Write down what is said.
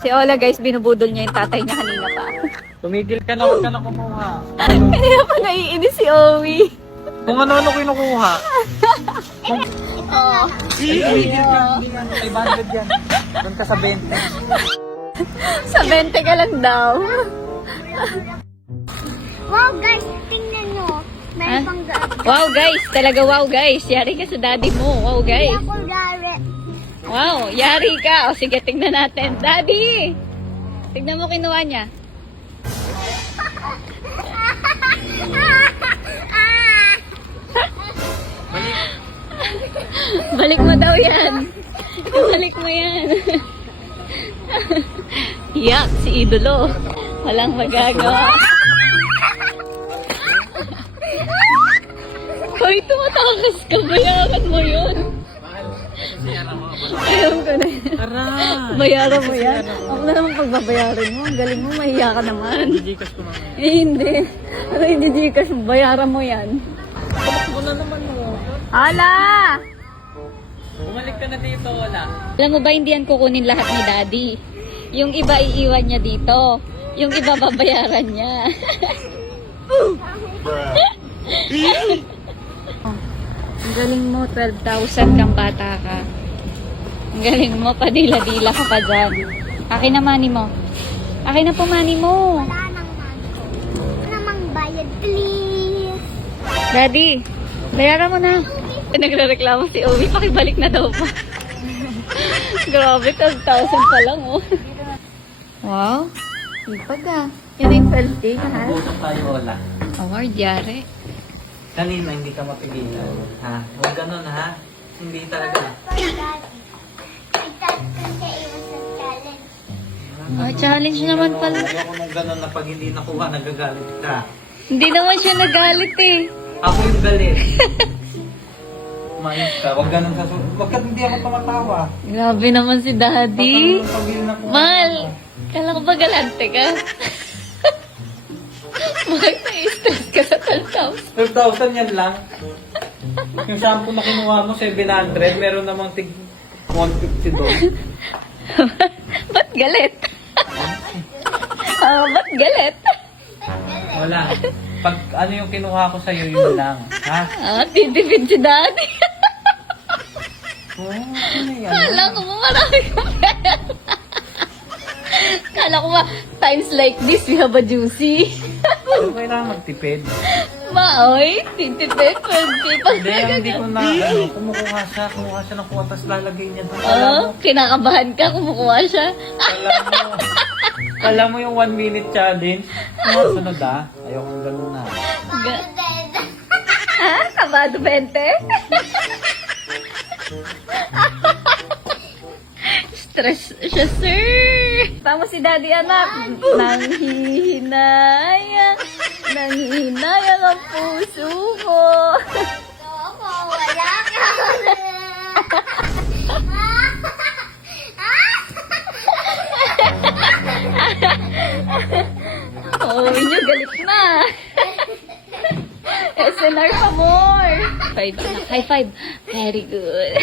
Si Ola guys, binubudol niya yung tatay niya kanina pa. Tumigil ka na, huwag ka na kumuha. Kanina pa naiinis si Owie. Kung ano-ano kinukuha. Oo. Tumigil ka, hindi yan. 500 yan. Doon ka sa 20. Sa 20 ka lang daw. Wow guys, tingnan nyo. Meron pang Wow guys, talaga wow guys. Yari ka sa daddy mo. Wow guys. ako gari. Wow, yari ka. O sige, tignan natin. Daddy! Tignan mo kinuha niya. Balik mo daw yan. Balik mo yan. Yak, si Idolo. Walang magagawa. Hoy, tumatakas ka. Bayaran mo yun. Ayaw ko na yan. Aray! Bayaran mo yan. Ako na naman pagbabayaran mo. Ang galing mo, mahiya ka naman. Gigikas ko mga. Eh, hindi. Ano hindi Gcash? Bayaran mo yan. Ako na naman mo. Hala! Bumalik ka na dito, wala. Alam mo ba, hindi yan kukunin lahat ni Daddy. Yung iba iiwan niya dito. Yung iba babayaran niya. Ang galing mo, 12,000 kang bata ka. Ang galing mo, padila-dila ka pa dyan. Akin na money mo. Akin na po money mo. Wala nang mango. Wala namang bayad, please. Daddy, bayaran mo na. Nagre-reklamo si Owie, pakibalik na daw pa. Grabe, 12,000 pa lang, oh. Wow, ipag ah. Yan yung 12K, ha? Busok tayo, wala. Award, yari. Kanina, hindi ka mapigilan. Ha? Huwag ganun, ha? Hindi talaga. Oh, challenge naman pala. Ayoko nung ganun na pag hindi nakuha, nagagalit ka. Hindi naman siya nagalit eh. Ako yung galit. Mais ka, huwag ganun sa susunod. Huwag ka, hindi ako tumatawa. Grabe naman si Daddy. Pag hindi nakuha. Mal, kala ko ba galante ka? Bakit na-stress ka sa 12,000? 12,000 yan lang. Yung shampoo na kinuha mo, 700. Meron namang tig 150 doon. Ba't galit? Ba't galit? Wala. Pag ano yung kinuha ko sa'yo, yun lang. Ha? Titipid si Daddy. Oo, ano yan? Kala ko ba marami ka pera? Kala ko ba, times like this, we have a juicy. Pero kailangan magtipid. Maoy, titipid, 20 pa. Hindi ko na, kumukuha siya ng kuha, tapos lalagay niya doon. Alam mo, Kinakabahan ka, kumukuha siya. alam mo yung 1 minute challenge? Sunod ayoko ganun na. Ha? Kabado 20? Stress siya, sir. Tama si Daddy, anak. Nanghihinayang ang puso ko. Ako, wala ka. Oh, inyo galit na. SNR pa more. High five. Very good.